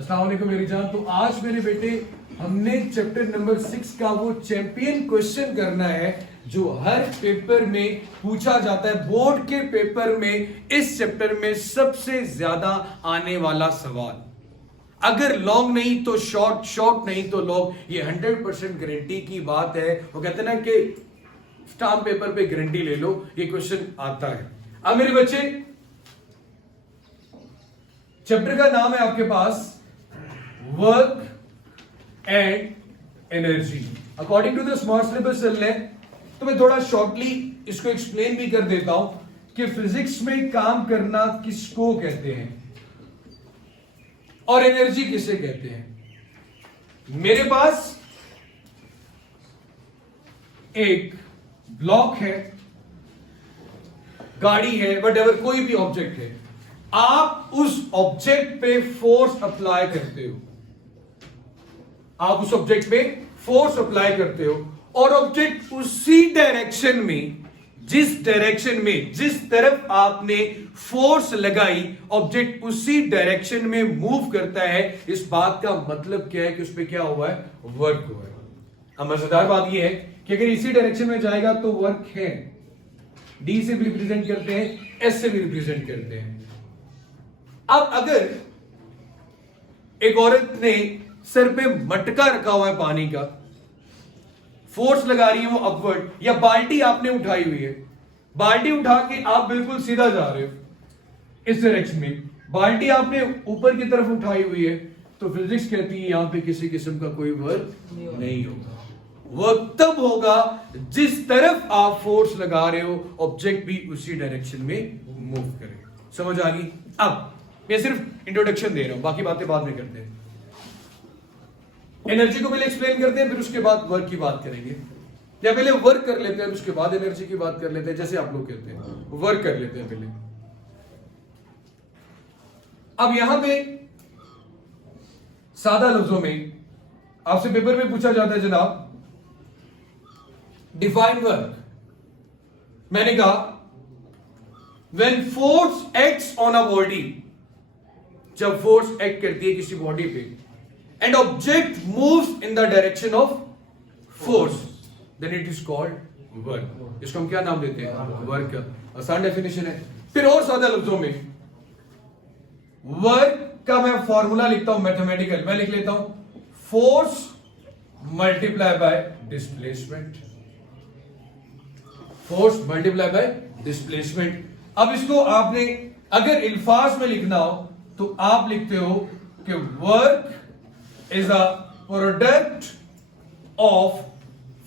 अस्सलाम वालेकुम मेरी जान। तो आज मेरे बेटे हमने चैप्टर नंबर 6 का वो चैंपियन क्वेश्चन करना है जो हर पेपर में पूछा जाता है। बोर्ड के पेपर में इस चैप्टर में सबसे ज्यादा आने वाला सवाल, अगर लॉन्ग नहीं तो शॉर्ट, शॉर्ट नहीं तो लॉन्ग। ये 100% गारंटी की बात है। वो कहते हैं ना कि स्टाम्प पेपर पे गारंटी ले लो, ये क्वेश्चन आता है। अब मेरे बच्चे, चैप्टर का नाम है आपके पास work and energy according to the smart syllabus चल रहे हैं। तो मैं थोड़ा शॉर्टली इसको एक्सप्लेन भी कर देता हूं कि फिजिक्स में काम करना किसको कहते हैं और एनर्जी किसे कहते हैं। मेरे पास एक ब्लॉक है, गाड़ी है, वटएवर कोई भी ऑब्जेक्ट है। आप उस ऑब्जेक्ट पे फोर्स अप्लाई करते हो, आप उस ऑब्जेक्ट पे फोर्स अप्लाई करते हो और ऑब्जेक्ट उसी डायरेक्शन में, जिस डायरेक्शन में, जिस तरफ आपने फोर्स लगाई, ऑब्जेक्ट उसी डायरेक्शन में मूव करता है। इस बात का मतलब क्या है कि उस पर क्या हुआ है? वर्क हुआ है। अब मजेदार बात यह है कि अगर इसी डायरेक्शन में जाएगा तो वर्क है। डी से भी रिप्रेजेंट करते हैं, एस से भी रिप्रेजेंट करते हैं। अब अगर एक औरत ने सर पे मटका रखा हुआ है पानी का, फोर्स लगा रही है वो अपवर्ड, या बाल्टी आपने उठाई हुई है, बाल्टी उठा के आप बिल्कुल सीधा जा रहे हो इस डायरेक्शन में, बाल्टी आपने ऊपर की तरफ उठाई हुई है, तो फिजिक्स कहती है यहां पे किसी किस्म का कोई वर्क नहीं होगा। वर्क तब होगा जिस तरफ आप फोर्स लगा रहे हो, ऑब्जेक्ट भी उसी डायरेक्शन में मूव करे। समझ आ गई? अब मैं सिर्फ इंट्रोडक्शन दे रहा हूं, बाकी बातें बाद में करते हैं। एनर्जी को पहले एक्सप्लेन करते हैं, फिर उसके बाद वर्क की बात करेंगे, या पहले वर्क कर लेते हैं उसके बाद एनर्जी की बात कर लेते हैं, जैसे आप लोग कहते हैं। वर्क कर लेते हैं पहले। अब यहां पे सादा लफ्जों में आपसे पेपर में पूछा जाता है, जनाब डिफाइन वर्क। मैंने कहा when force acts on a body, जब फोर्स एक्ट करती है किसी बॉडी पे, and object moves in the direction of force, then it is called work. इसको हम क्या नाम देते हैं? वर्क। आसान डेफिनेशन है। फिर और सादा लफ्जों में वर्क का मैं फॉर्मूला लिखता हूं मैथमेटिकल, मैं लिख लेता हूं force multiply by displacement. Force multiply by displacement. अब इसको आपने अगर अल्फाज में लिखना हो तो आप लिखते हो कि work is a product of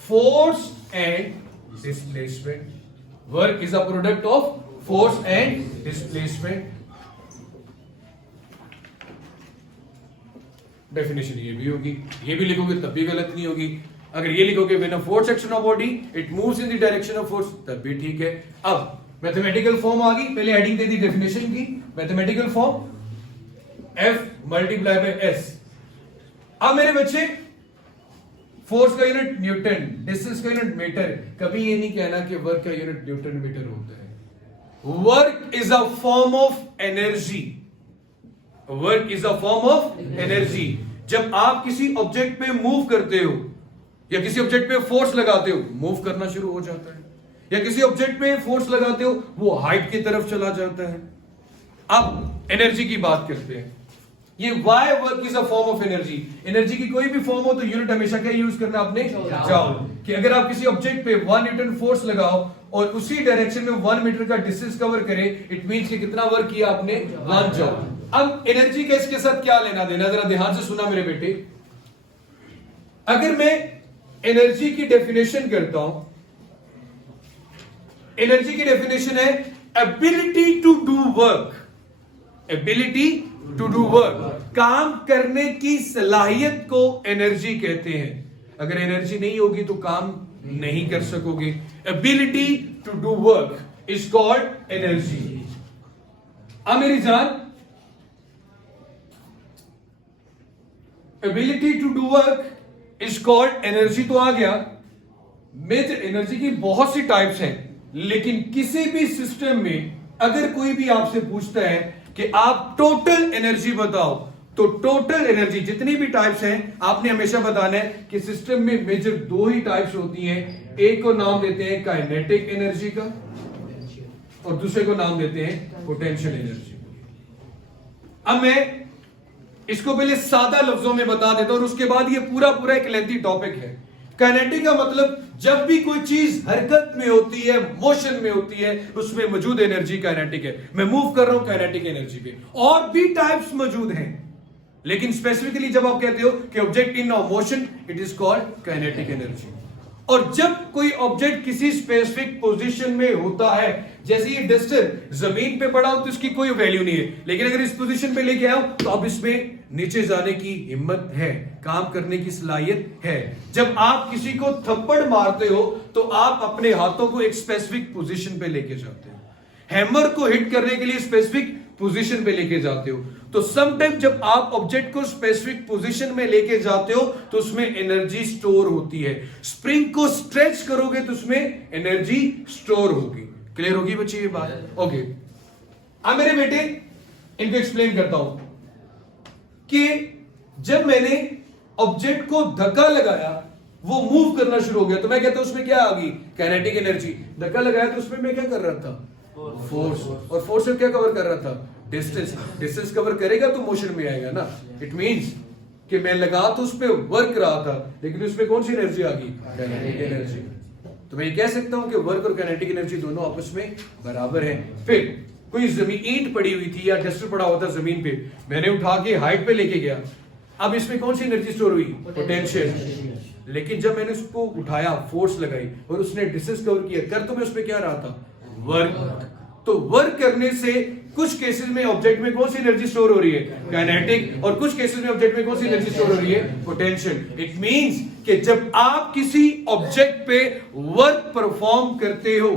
force and displacement. Work is a product of force and displacement. Definition ये भी होगी, ये भी लिखोगे तब भी गलत नहीं होगी। अगर ये लिखोगे when a force action of body it moves in the direction of force, तब भी ठीक है। अब मैथमेटिकल फॉर्म आ गई, पहले हेडिंग दे दी डेफिनेशन की। Mathematical form F multiply by S। अब मेरे बच्चे, फोर्स का यूनिट न्यूटन, डिस्टेंस का यूनिट मीटर। कभी ये नहीं कहना कि वर्क का यूनिट न्यूटन मीटर होता है। Work is a form of energy. Work is a form of energy. जब आप किसी ऑब्जेक्ट पे मूव करते हो या किसी ऑब्जेक्ट पे फोर्स लगाते हो, मूव करना शुरू हो जाता है, या किसी ऑब्जेक्ट पे फोर्स लगाते हो वो हाइट की तरफ चला जाता है। अब एनर्जी की बात करते हैं। ये why work is a form of energy. Energy की कोई भी फॉर्म हो तो यूनिट हमेशा क्या यूज करना आपने? जाओ। कि अगर आप किसी ऑब्जेक्ट पे 1 न्यूटन फोर्स लगाओ और उसी डायरेक्शन में 1 मीटर का डिस्टेंस कवर करे, इट मींस कि कितना वर्क किया आपने? 1 जॉल। अब एनर्जी का इसके साथ क्या लेना देना, जरा ध्यान से सुना मेरे बेटे। अगर मैं एनर्जी की डेफिनेशन करता हूं, एनर्जी की डेफिनेशन है ability to do work. Ability to do work, काम करने की सलाहियत को एनर्जी कहते हैं। अगर एनर्जी नहीं होगी तो काम नहीं कर सकोगे। Ability to do work is called energy. अब मेरी जान, ability to do work is called energy तो आ गया। मेजर एनर्जी की बहुत सी टाइप्स हैं, लेकिन किसी भी सिस्टम में अगर कोई भी आपसे पूछता है कि आप टोटल एनर्जी बताओ, तो टोटल एनर्जी जितनी भी टाइप्स हैं आपने हमेशा बताना है कि सिस्टम में मेजर दो ही टाइप्स होती हैं। एक को नाम देते हैं काइनेटिक एनर्जी का और दूसरे को नाम देते हैं पोटेंशियल एनर्जी। अब मैं इसको पहले सादा लफ्जों में बता देता हूं और उसके बाद ये पूरा पूरा एक लेंथी टॉपिक है। काइनेटिक का मतलब जब भी कोई चीज हरकत में होती है, मोशन में होती है, उसमें मौजूद एनर्जी काइनेटिक है। मैं मूव कर रहा हूं काइनेटिक एनर्जी पे। और भी टाइप्स मौजूद हैं, लेकिन स्पेसिफिकली जब आप कहते हो कि object in motion, it is called kinetic energy. और जब कोई ऑब्जेक्ट किसी स्पेसिफिक पोजीशन में होता है, जैसे ये डस्टर जमीन पे पड़ा हो तो इसकी कोई वैल्यू नहीं है, लेकिन अगर इस पोजीशन पे लेके आओ तो अब इसमें नीचे जाने की हिम्मत है, काम करने की सलाहियत है। जब आप किसी को थप्पड़ मारते हो तो आप अपने हाथों को एक स्पेसिफिक पोजीशन पे लेके जाते हो। हैमर को हिट करने के लिए स्पेसिफिक पोजीशन पे लेके जाते हो। तो समटाइम जब आप ऑब्जेक्ट को स्पेसिफिक पोजीशन में लेके जाते हो तो उसमें एनर्जी स्टोर होती है। स्प्रिंग को स्ट्रेच करोगे तो उसमें एनर्जी स्टोर होगी। क्लियर होगी बच्चे ये बात? ओके, अब मेरे बेटे इनको एक्सप्लेन करता हूं कि जब मैंने ऑब्जेक्ट को धक्का लगाया, वो मूव करना शुरू हो गया, तो मैं कहता हूं उसमें क्या आ गई? Kinetic energy. धक्का लगाया तो उसमें मैं क्या कर रहा था? फोर्स। और फोर्स से क्या कवर कर रहा था? डिस्टेंस। डिस्टेंस कवर करेगा तो मोशन में आएगा ना। इट मींस कि मैं लगा तो उस पर वर्क रहा था, लेकिन उसमें कौन सी एनर्जी आ गई? Kinetic energy. तो मैं कह सकता हूं कि वर्क और काइनेटिक एनर्जी दोनों आपस में बराबर है। फिर कोई जमीन ईंट पड़ी हुई थी या डस्टर पड़ा हुआ था जमीन पे, मैंने उठा के हाइट पे लेके गया, अब इसमें कौन सी एनर्जी स्टोर हुई? पोटेंशियल। लेकिन जब मैंने उसको उठाया, फोर्स लगाई और उसने डिस्टेंस कवर किया, कर तो मैं उसमें क्या रहा था? वर्क। तो वर्क करने से कुछ केसेस में ऑब्जेक्ट में कौन सी एनर्जी स्टोर हो रही है? काइनेटिक। और कुछ केसेस में ऑब्जेक्ट में कौन सी एनर्जी स्टोर हो रही है? पोटेंशियल। इट मींस कि जब आप किसी ऑब्जेक्ट पे वर्क परफॉर्म करते हो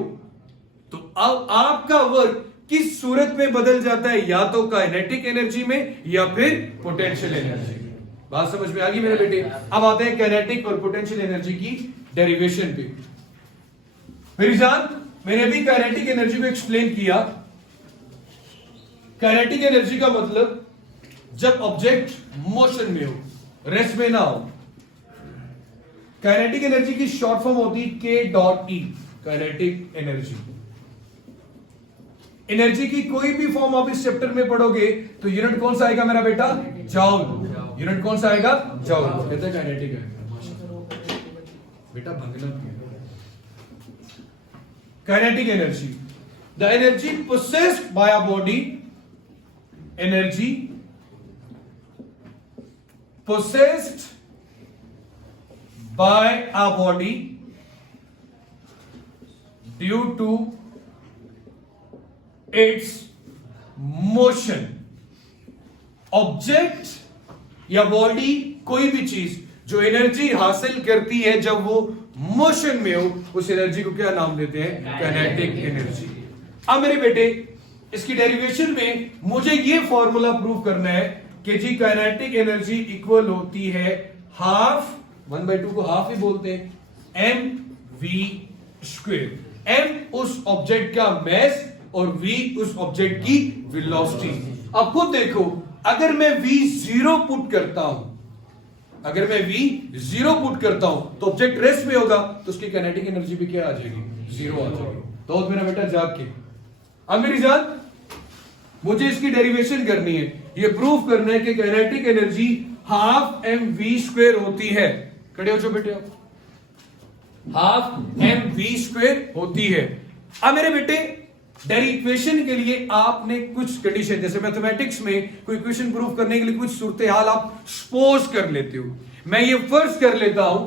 तो अब आपका वर्क किस सूरत में बदल जाता है? या तो काइनेटिक एनर्जी में या फिर पोटेंशियल एनर्जी में। बात समझ में आ गई मेरे बेटे? अब आते हैं काइनेटिक और पोटेंशियल एनर्जी की डेरिवेशन पे। मेरी जान, मैंने अभी काइनेटिक एनर्जी को एक्सप्लेन किया। काइनेटिक एनर्जी का मतलब जब ऑब्जेक्ट मोशन में हो, रेस्ट में ना हो। काइनेटिक एनर्जी की शॉर्ट फॉर्म होती है K.E, काइनेटिक एनर्जी। एनर्जी की कोई भी फॉर्म आप इस चैप्टर में पढ़ोगे तो यूनिट कौन सा आएगा मेरा बेटा? जॉउल। यूनिट कौन सा आएगा? जॉउल। कहते हैं काइनेटिक है बेटा, भंगना। Kinetic energy, the energy possessed by a body, energy possessed by a body due to its motion. Object या बॉडी, कोई भी चीज जो एनर्जी हासिल करती है जब वो मोशन में हो, उस एनर्जी को क्या नाम देते हैं? Kinetic energy. अब मेरे बेटे इसकी डेरिवेशन में मुझे ये फॉर्मूला प्रूव करना है कि जी काइनेटिक एनर्जी इक्वल होती है हाफ, 1/2 को हाफ ही बोलते हैं, mv²। m उस ऑब्जेक्ट का मैस और v उस ऑब्जेक्ट की वेलोसिटी। अब खुद देखो, अगर मैं v 0 पुट करता हूं, अगर मैं v 0 पुट करता हूं तो ऑब्जेक्ट रेस्ट में होगा, तो उसकी काइनेटिक एनर्जी भी क्या आ जाएगी? 0 आ जाएगी। तो मेरा बेटा जाग के, अब मेरी जान मुझे इसकी डेरिवेशन करनी है, ये प्रूफ करना है कि काइनेटिक एनर्जी हाफ mv² होती है। खड़े हो जो बेटे आप, हाफ mv² होती है। अब मेरे बेटे डेरिवेशन के लिए आपने कुछ कंडीशन, जैसे मैथमेटिक्स में कोई इक्वेशन प्रूफ करने के लिए कुछ सूरत हाल आप सपोज कर लेते हो। मैं ये फर्ज कर लेता हूं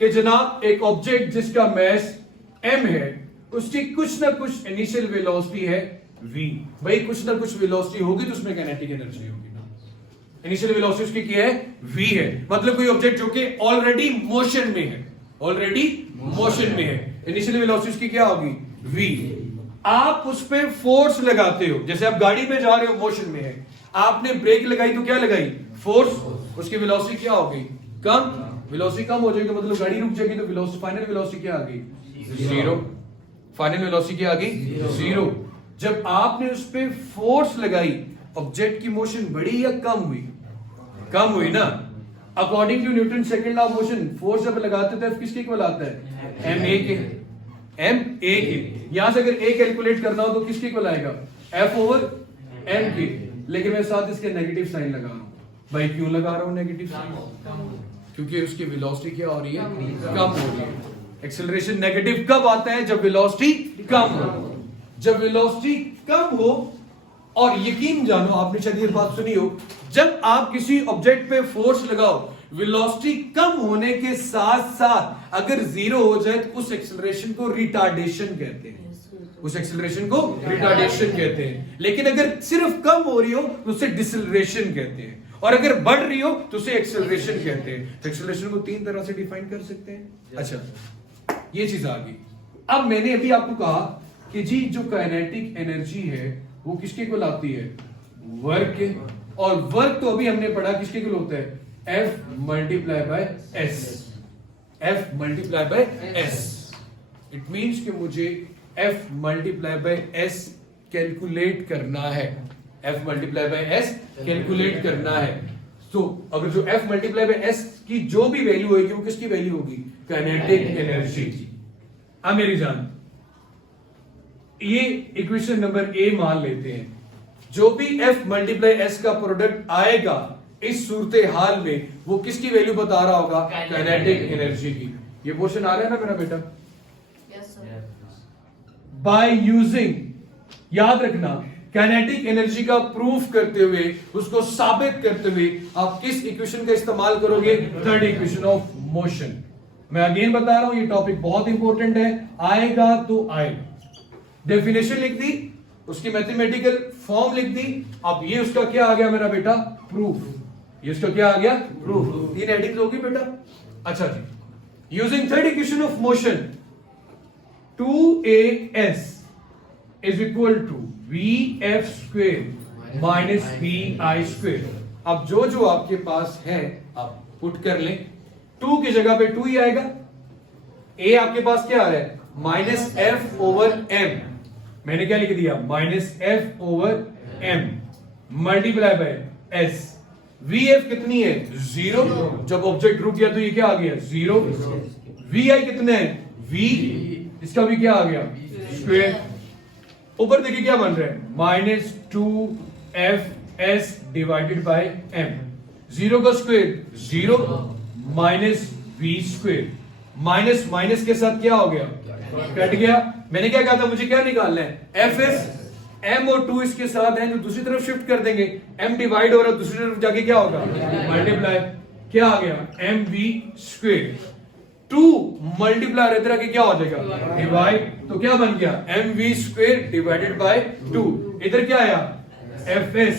कि जनाब एक ऑब्जेक्ट जिसका मैस m है, उसकी कुछ ना कुछ इनिशियल वेलोसिटी है v। भाई कुछ ना कुछ वेलोसिटी होगी तो उसमें काइनेटिक एनर्जी होगी ना। इनिशियल वेलोसिटी उसकी क्या है? v है। मतलब कोई ऑब्जेक्ट जो कि ऑलरेडी मोशन में है, ऑलरेडी मोशन में है, इनिशियल वेलोसिटी उसकी क्या होगी? v। आप उस पर फोर्स लगाते हो, जैसे आप गाड़ी पे जा रहे हो, मोशन में है, आपने ब्रेक लगाई तो क्या लगाई? फोर्स। उसकी वेलोसिटी क्या होगी? कम। वेलोसिटी कम हो जाएगी तो मतलब गाड़ी रुक जाएगी, तो वेलोसिटी, फाइनल वेलोसिटी क्या आ गई? 0। फाइनल वेलोसिटी क्या आ गई? 0। जब आपने उस पर फोर्स लगाई, ऑब्जेक्ट की मोशन बढ़ी या कम हुई? कम हुई ना। According to Newton second law of motion, force जब लगाते थे किसके इक्वल आता है? एम ए के, एम ए के। यहां से अगर ए कैलकुलेट करना हो तो किसके इक्वल आएगा? एफ ओवर एम के। लेकिन मैं साथ इसके नेगेटिव साइन लगा रहा हूं। भाई क्यों लगा रहा हूं नेगेटिव साइन? क्योंकि उसकी वेलोसिटी क्या हो रही है? कम हो रही है। एक्सेलरेशन नेगेटिव कब आता है? जब वेलोसिटी कम हो। जब वेलोसिटी कम हो, और यकीन जानो आपने शायद ये बात सुनी हो, जब आप किसी ऑब्जेक्ट पे फोर्स लगाओ, वेलोसिटी कम होने के साथ साथ अगर जीरो हो जाए तो उस एक्सेलरेशन को रिटार्डेशन कहते हैं। उस एक्सेलरेशन को रिटार्डेशन कहते हैं। लेकिन अगर सिर्फ कम हो रही हो तो उसे डिसेलरेशन कहते हैं, और अगर बढ़ रही हो तो उसे एक्सेलरेशन कहते हैं। तो एक्सेलरेशन को तीन तरह से डिफाइन कर सकते हैं। अच्छा, ये चीज आ गई। अब मैंने अभी आपको कहा कि जी जो काइनेटिक एनर्जी है वो किसके इक्वल आती है? वर्क के। और वर्क तो अभी हमने पढ़ा किसके इक्वल होता है? F multiply by S. F multiply by S. It means कि मुझे F multiply by S calculate करना है। F multiply by S calculate करना है। तो अगर जो F मल्टीप्लाई बाय एस की जो भी वैल्यू होगी वो किसकी वैल्यू होगी? काइनेटिक एनर्जी की। अब मेरी जान, ये इक्वेशन नंबर ए मान लेते हैं। जो भी F मल्टीप्लाई एस का प्रोडक्ट आएगा इस सूरत हाल में वो किसकी वैल्यू बता रहा होगा? काइनेटिक एनर्जी की। ये पोर्शन आ रहा है ना मेरा बेटा? Yes sir. बाय यूजिंग, याद रखना, काइनेटिक एनर्जी का प्रूफ करते हुए, उसको साबित करते हुए आप किस इक्वेशन का इस्तेमाल करोगे? Third equation of motion. मैं अगेन बता रहा हूं ये टॉपिक बहुत इंपॉर्टेंट है। आएगा तो आएगा। डेफिनेशन लिख दी, उसकी मैथमेटिकल फॉर्म लिख दी। अब ये उसका क्या आ गया मेरा बेटा? प्रूफ। ये उसका क्या आ गया? प्रूफ। तीन हेडिंग्स होगी बेटा। अच्छा जी, using third equation of motion, 2as is equal to vf square minus vi square. अब जो जो आपके पास है आप पुट कर लें। 2 की जगह पे 2 ही आएगा। a आपके पास क्या आ रहा है? Minus F over M. मैंने क्या लिख दिया? Minus F over M multiply by S. V F कितनी है? 0। जब ऑब्जेक्ट रुक गया तो ये क्या आ गया? 0। वी आई कितने है? v, इसका भी क्या आ गया? स्क्वेयर। ऊपर देखिए क्या बन रहा है? Minus 2f(s) divided by m। 0 का square 0 minus v square. Minus minus के साथ क्या हो गया? कट गया। मैंने क्या कहा था? मुझे क्या निकालना है? fs। m और 2 इसके साथ हैं जो दूसरी तरफ शिफ्ट कर देंगे। m डिवाइड हो रहा है, दूसरी तरफ जाके क्या होगा? मल्टीप्लाई। क्या आ गया? mv square. 2 मल्टीप्लाई इधर आके क्या हो जाएगा? डिवाइड। तो क्या बन गया? mv square divided by 2। इधर क्या आया? fs।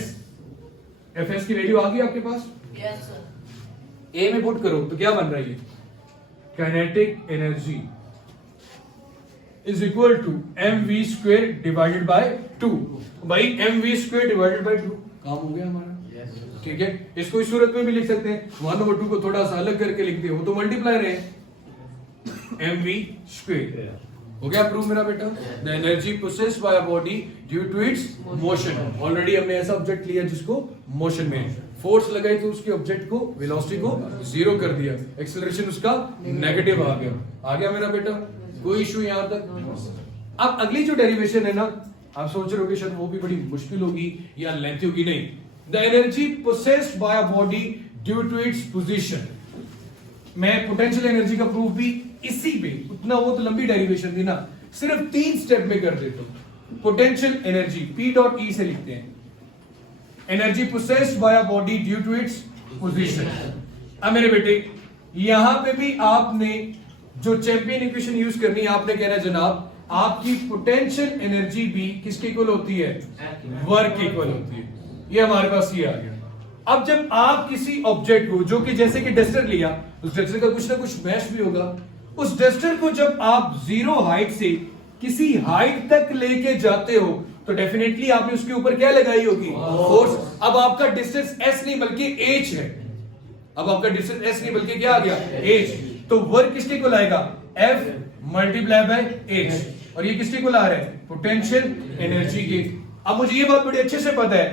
fs की वैल्यू आ गई आपके पास? Yes sir. a में पुट करो तो क्या बन रही है? Kinetic energy is equal to mv square divided by 2। भाई mv स्क्वेयर डिवाइडेड बाय 2 काम हो गया हमारा। ठीक है, इसको इस सूरत में भी लिख सकते हैं। 1/2 को थोड़ा सा अलग करके लिखते हो तो मल्टीप्लाई रहे mv स्क्वेयर। हो गया प्रूफ मेरा बेटा? The energy processed by a body due to its motion. Already हमने ऐसा ऑब्जेक्ट लिया जिसको मोशन में फोर्स लगाई तो उसके ऑब्जेक्ट को, वेलोसिटी को 0 कर दिया। एक्सेलरेशन उसका नेगेटिव आ गया मेरा बेटा। कोई इशू यहां तक? अब अगली जो डेरिवेशन है ना, आप सोच रहे हो कि शायद वो भी बड़ी मुश्किल होगी या लेंथी होगी। नहीं, the energy processed by a body due to its position. मैं पोटेंशियल एनर्जी का प्रूफ भी इसी पे, उतना वो तो लंबी डेरिवेशन थी ना, सिर्फ 3 स्टेप में कर देता हूं। Potential energy P dot E से लिखते हैं। Energy processed by a body due to its position. अब मेरे बेटे यहां पे भी आपने जो चैंपियन इक्वेशन यूज करनी है, आपने कहना जनाब आपकी पोटेंशियल एनर्जी भी किसके इक्वल होती है? वर्क के इक्वल होती है। ये हमारे पास ये आ गया। अब जब आप किसी ऑब्जेक्ट को, जो कि जैसे कि डस्टर लिया, उस डस्टर का कुछ ना कुछ मैश भी होगा, उस डस्टर को जब आप 0 हाइट से किसी हाइट तक लेके जाते हो तो डेफिनेटली आपने उसके ऊपर क्या लगाई होगी? फोर्स। अब आपका डिस्टेंस s नहीं बल्कि h है। अब आपका डिस्टेंस s नहीं बल्कि क्या आ गया? h। तो वर्क किसके इक्वल आएगा? F multiply by h। और ये किसके इक्वल आ रहा है? पोटेंशियल एनर्जी के। अब मुझे ये बात बड़ी अच्छे से पता है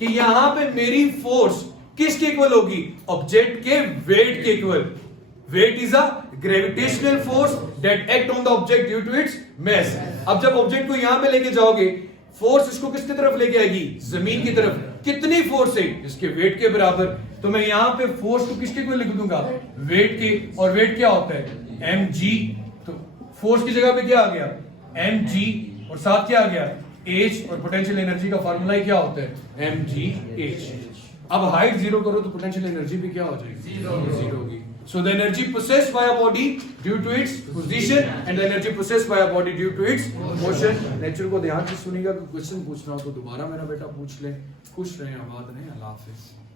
कि यहां पे मेरी फोर्स किसके इक्वल होगी? ऑब्जेक्ट के वेट के equal. Weight is a gravitational force that act on the object due to its mass. अब जब ऑब्जेक्ट को यहां पे लेके जाओगे, फोर्स इसको किसकी तरफ लेके आएगी? जमीन की तरफ। कितनी फोर्स है? इसके वेट के बराबर। तो मैं यहां पे फोर्स को किसके इक्वल लिख दूंगा? वेट के। और वेट क्या होता है? mg। तो फोर्स की जगह पे क्या आ गया? mg, और साथ क्या आ गया? h। और पोटेंशियल एनर्जी का फार्मूला ही क्या होता है? mgh। अब हाइट जीरो करो तो पोटेंशियल एनर्जी भी क्या हो जाएगी? जीरो होगी। So the energy possessed by a body due to its position and the energy possessed by a body due to its motion। Nature को ध्यान से सुनिएगा, क्वेश्चन पूछ रहा हो तो दोबारा मेरा बेटा पूछ ले। खुश रहे, आबाद रहे, अल्लाह हाफिज।